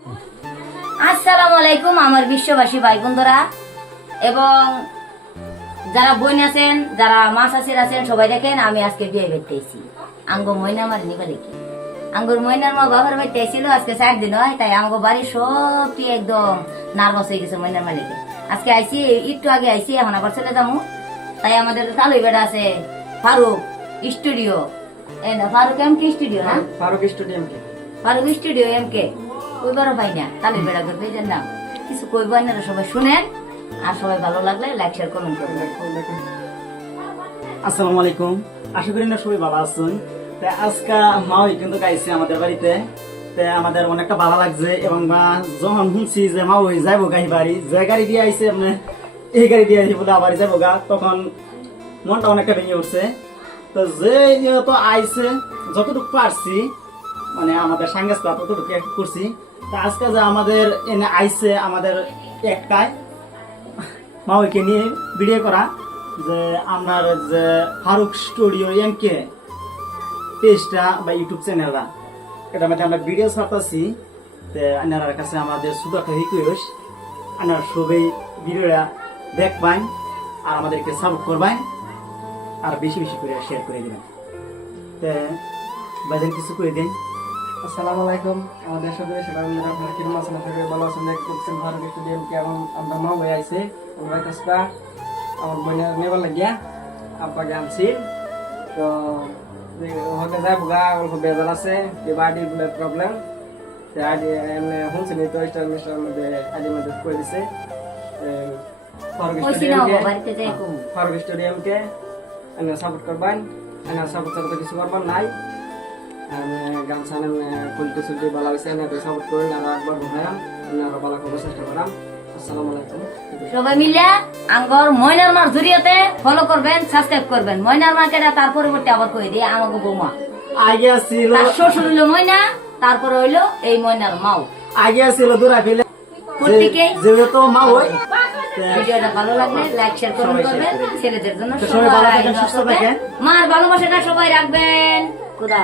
আসসালামু আলাইকুম আমার বিশ্ববাসী ভাই বন্ধুরা এবং যারা বোন আছেন, যারা মা চাচির আছেন, সবাই দেখেন আমি আজকে বিয়ে করতেছি। আঙ্গো ময়না আমার নিবা দেখি আঙ্গুর ময়নার মা বাবার বাড়িতে এসেছিল, আজকে 4 দিন হয়, তাই আঙ্গো বাড়ি সবটি একদম নার্ভাস হয়ে গেছে ময়নার মালিকে। আজকে আইসি, একটু আগে আইসি, এখন আবার চলে যাবো। তাই আমাদের তালুই বেড়া আছে ফারুক স্টুডিও, ফারুক এমকে স্টুডিও না, ফারুক স্টুডিও ফারুক স্টুডিও এমকে ওই বড় পাই না তালুই বেড়া করবে এই জন্য কিছু কইব না, সবাই শুনেন আর সবাই ভালো লাগলে লাইক শেয়ার কমেন্ট করবেন। আসসালামু আলাইকুম, আশা করি না সবাই ভালো আছেন। আজকে মাও কিন্তু গাইছে আমাদের বাড়িতে, আমাদের অনেকটা ভালো লাগছে। এবং মা যখন শুনছি যে মা ওই যাইবো গাড়ি বাড়ি, যে গাড়ি দিয়ে আইছে আপনি এই গাড়ি দিয়ে আইসি বলে আবার যাইবো গা, তখন মনটা অনেকটা ভেঙে উঠছে। তো যে তো আইছে যতটুকু পারছি, মানে আমাদের সাংগাস্তা ততটুকু একটু করছি। তা আজকে যে আমাদের এনে আইছে আমাদের একটাই মা ওইকে নিয়ে ভিডিও করা, যে আপনার যে ফারুক স্টুডিও এমকে পেজটা বা ইউটিউব চ্যানেলটা, এটা মধ্যে আমরা ভিডিও ছাড়তেছি। আপনার কাছে আমাদের ছোট একটা রিকোয়েস্ট, আপনারা সবাই ভিডিওটা দেখবেন আর আমাদেরকে সাপোর্ট করবেন আর বেশি বেশি করে শেয়ার করে দেবেন। বাজান কিছু করে দিন। আসসালামু আলাইকুম, আমাদের সাথে সেটা আপনারা কিরকম আছেন? আপনারা ভালো আছেন? দেখছেন ফারুক স্টুডিওকে এবং আমরা মা হয়ে আইছে আমরা কাজটা আমার বোনের নেবার লাগিয়া আব্বাকে আনছি। তো ওখানে যাবো গা, অল্প বেজাল আছে, বাড়ির প্রবলেম। শুনছি তো স্টার মিস্টার মধ্যে আদি মধ্যে করে দিছে ফারুক স্টেডিয়ামকে সাপোর্ট করবেন। সাপোর্ট ছাড়া তো কিছু করবার নাই। গান সানেন কুলতে সুলতে ভালো হয়েছে, সাপোর্ট করেন আর একবার ঘুরাম, আরো ভালো করার চেষ্টা করাম। আসসালামু আলাইকুম। সবাই মিলে আঙ্গর ময়নার মার জড়িয়েতে ফলো করবেন, সাবস্ক্রাইব করবেন। ময়নার মাকে তার পরিবর্তে আবার কই দিয়ে আমাকে বৌমা আগে ছিল, তার শ্বশুর হইলো ময়না, তারপরে হইলো এই ময়নার মাও। আগে ছিল দূরা ফেলে প্রত্যেকেই যেহেতু মা ওই ভিডিওটা ভালো লাগলে লাইক শেয়ার কমেন্ট করবেন। ছেলেদের জন্য সবাই ভালো থাকেন, সুস্থ থাকেন, মার ভালোবাসাটা সবাই রাখবেন। খুদা